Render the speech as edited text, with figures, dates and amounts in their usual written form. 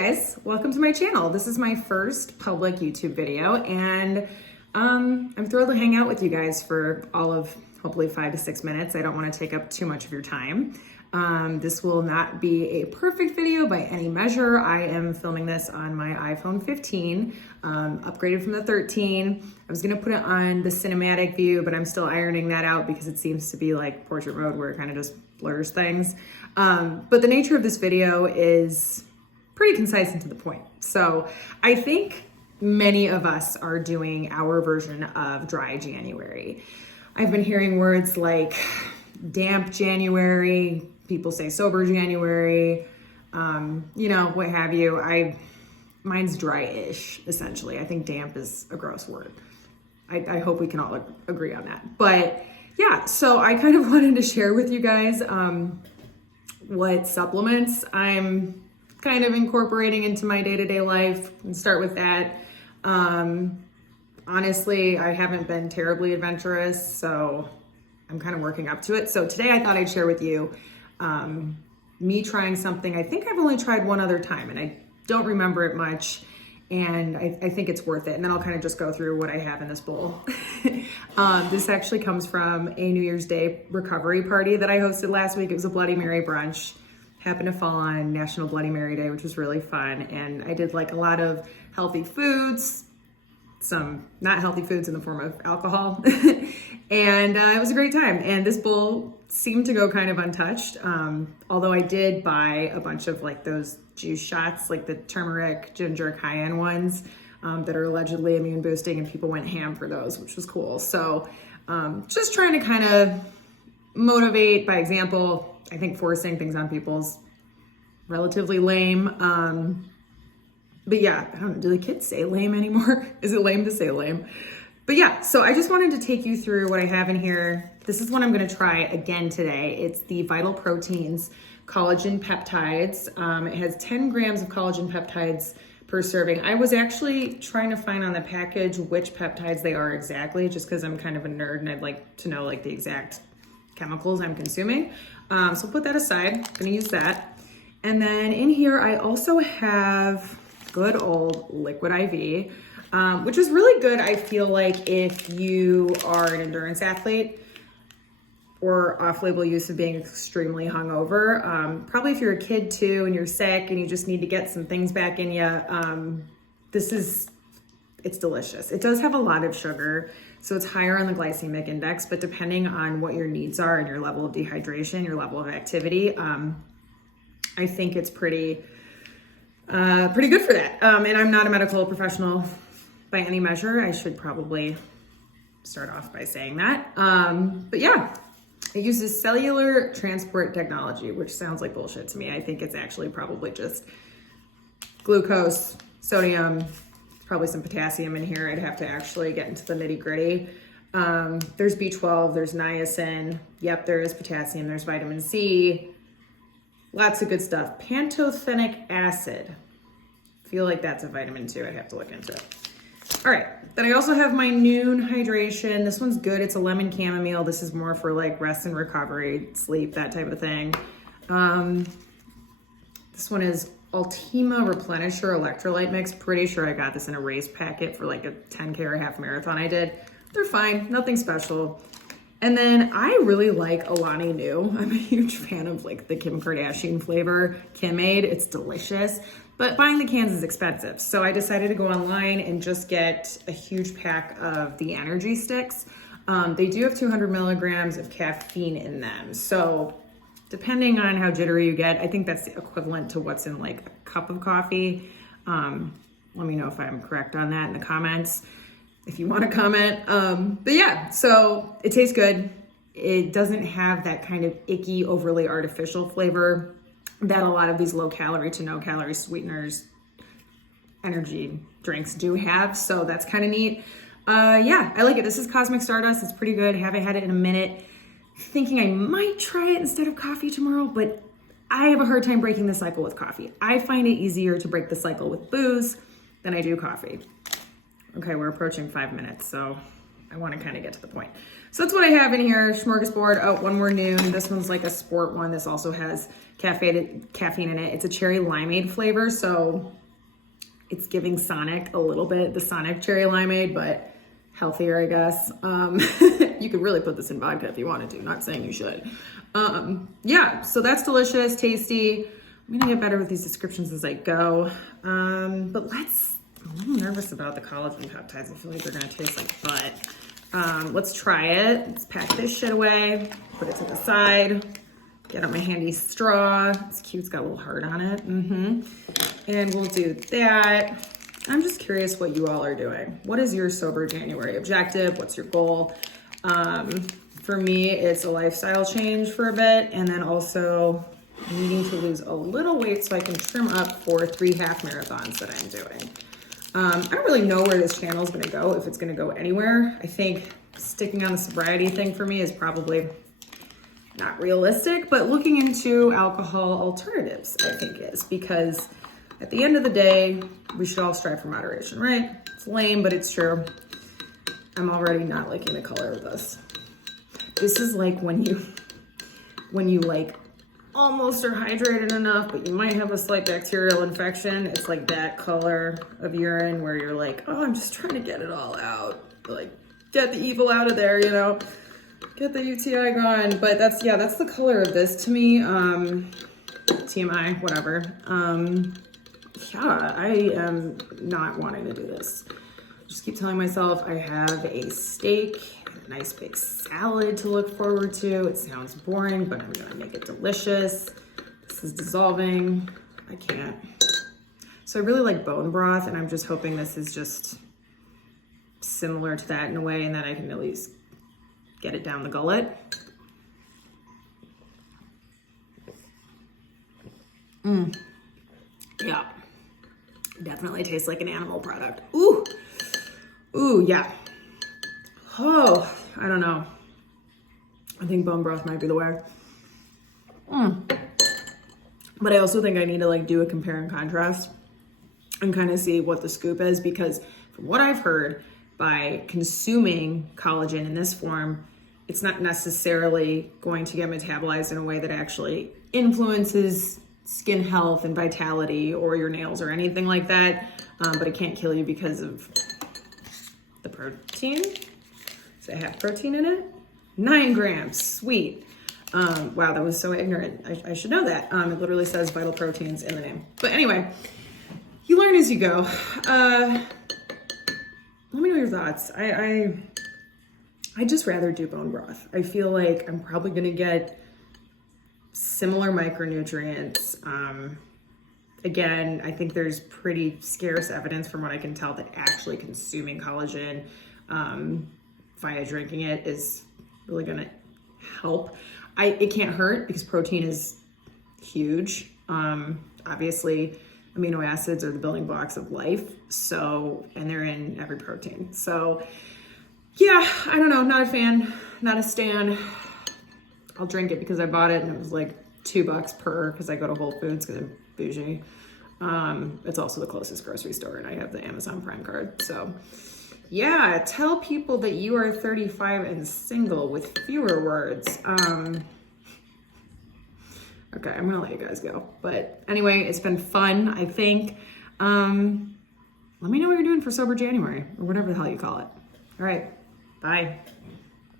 guys, welcome to my channel. This is my first public YouTube video, and I'm thrilled to hang out with you guys for all of hopefully 5 to 6 minutes. I don't want to take up too much of your time. This will not be a perfect video by any measure. I am filming this on my iPhone 15, upgraded from the 13. I was gonna put it on the cinematic view, but I'm still ironing that out because it seems to be like portrait mode where it kind of just blurs things. But the nature of this video is pretty concise and to the point. So I think many of us are doing our version of dry January. I've been hearing words like damp January, people say sober January, what have you. Mine's dry-ish, essentially. I think damp is a gross word. I hope we can all agree on that. But yeah, so I kind of wanted to share with you guys what supplements I'm kind of incorporating into my day-to-day life, and start with that. Honestly, I haven't been terribly adventurous, so I'm kind of working up to it. So today I thought I'd share with you me trying something I think I've only tried one other time, and I don't remember it much, and I think it's worth it. And then I'll kind of just go through what I have in this bowl. This actually comes from a New Year's Day recovery party that I hosted last week. It was a Bloody Mary brunch. Happened to fall on National Bloody Mary Day, which was really fun. And I did like a lot of healthy foods, some not healthy foods in the form of alcohol. And it was a great time. And this bowl seemed to go kind of untouched. Although I did buy a bunch of like those juice shots, like the turmeric, ginger, cayenne ones that are allegedly immune boosting, and people went ham for those, which was cool. So just trying to kind of motivate by example. I think forcing things on people's relatively lame. But yeah, I don't know, do the kids say lame anymore? Is it lame to say lame? But yeah, so I just wanted to take you through what I have in here. This is what I'm gonna try again today. It's the Vital Proteins Collagen Peptides. It has 10 grams of collagen peptides per serving. I was actually trying to find on the package which peptides they are exactly, just because I'm kind of a nerd and I'd like to know like the exact chemicals I'm consuming. So put that aside, I'm gonna use that. And then in here, I also have good old liquid IV, which is really good. I feel like if you are an endurance athlete or off-label use of being extremely hungover, probably if you're a kid too and you're sick and you just need to get some things back in you, it's delicious. It does have a lot of sugar, so it's higher on the glycemic index, but depending on what your needs are and your level of dehydration, your level of activity, I think it's pretty good for that. And I'm not a medical professional by any measure. I should probably start off by saying that. But yeah, it uses cellular transport technology, which sounds like bullshit to me. I think it's actually probably just glucose, sodium, probably some potassium in here. I'd have to actually get into the nitty gritty. There's B12, there's niacin. Yep, there is potassium, there's vitamin C. Lots of good stuff. Pantothenic acid. Feel like that's a vitamin too. I'd have to look into it. All right, then I also have my noon hydration. This one's good. It's a lemon chamomile. This is more for like rest and recovery, sleep, that type of thing. This one is Ultima Replenisher Electrolyte Mix. Pretty sure I got this in a race packet for like a 10K or a half marathon I did. They're fine, nothing special. And then I really like Alani Nu. I'm a huge fan of like the Kim Kardashian flavor, Kim-Aid. It's delicious, but buying the cans is expensive. So I decided to go online and just get a huge pack of the energy sticks. They do have 200 milligrams of caffeine in them. So depending on how jittery you get, I think that's equivalent to what's in like a cup of coffee. Let me know if I'm correct on that in the comments, if you want to comment. But yeah, so it tastes good. It doesn't have that kind of icky, overly artificial flavor that a lot of these low calorie to no calorie sweeteners, energy drinks do have. So that's kind of neat. Yeah, I like it. This is Cosmic Stardust. It's pretty good. Haven't had it in a minute. Thinking I might try it instead of coffee tomorrow, but I have a hard time breaking the cycle with coffee. I find it easier to break the cycle with booze than I do coffee. Okay, we're approaching 5 minutes, so I want to kind of get to the point. So that's what I have in here. Smorgasbord. Oh, one more new. This one's like a sport one. This also has caffeine in it. It's a cherry limeade flavor, so it's giving Sonic a little bit, the Sonic cherry limeade, but healthier, I guess. You could really put this in vodka if you wanted to. Not saying you should. Yeah, so that's delicious, tasty. I'm gonna get better with these descriptions as I go. I'm a little nervous about the collagen peptides. I feel like they're gonna taste like butt. Let's try it. Let's pack this shit away, put it to the side, get out my handy straw. It's cute, it's got a little heart on it. And we'll do that. I'm just curious what you all are doing. What is your Sober January objective? What's your goal? For me, it's a lifestyle change for a bit, and then also needing to lose a little weight so I can trim up for 3 half marathons that I'm doing. I don't really know where this channel is gonna go, if it's gonna go anywhere. I think sticking on the sobriety thing for me is probably not realistic, but looking into alcohol alternatives, I think is, because at the end of the day, we should all strive for moderation, right? It's lame, but it's true. I'm already not liking the color of this. This is like when you like almost are hydrated enough, but you might have a slight bacterial infection. It's like that color of urine where you're like, oh, I'm just trying to get it all out. Like, get the evil out of there, you know? Get the UTI gone. But that's the color of this to me. TMI, whatever. Yeah, I am not wanting to do this. Just keep telling myself I have a steak, a nice big salad to look forward to. It sounds boring, but I'm gonna make it delicious. This is dissolving. I can't. So I really like bone broth, and I'm just hoping this is just similar to that in a way, and that I can at least get it down the gullet. Yeah. Definitely tastes like an animal product. Ooh. Ooh, yeah. Oh, I don't know. I think bone broth might be the way. But I also think I need to like do a compare and contrast and kind of see what the scoop is, because from what I've heard, by consuming collagen in this form, it's not necessarily going to get metabolized in a way that actually influences skin health and vitality or your nails or anything like that. But it can't kill you because of the protein. Does it have protein in it? 9 grams, sweet. Wow, that was so ignorant. I should know that. It literally says vital proteins in the name. But anyway, you learn as you go. Let me know your thoughts. I'd just rather do bone broth. I feel like I'm probably gonna get similar micronutrients. Again, I think there's pretty scarce evidence from what I can tell that actually consuming collagen via drinking it is really gonna help. It can't hurt because protein is huge. Obviously, amino acids are the building blocks of life. So, and they're in every protein. So yeah, I don't know, not a fan, not a stan. I'll drink it because I bought it and it was like $2 per, because I go to Whole Foods because I'm bougie. It's also the closest grocery store and I have the Amazon Prime card. So yeah, tell people that you are 35 and single with fewer words. Okay, I'm gonna let you guys go. But anyway, it's been fun, I think. Let me know what you're doing for Sober January or whatever the hell you call it. All right, bye.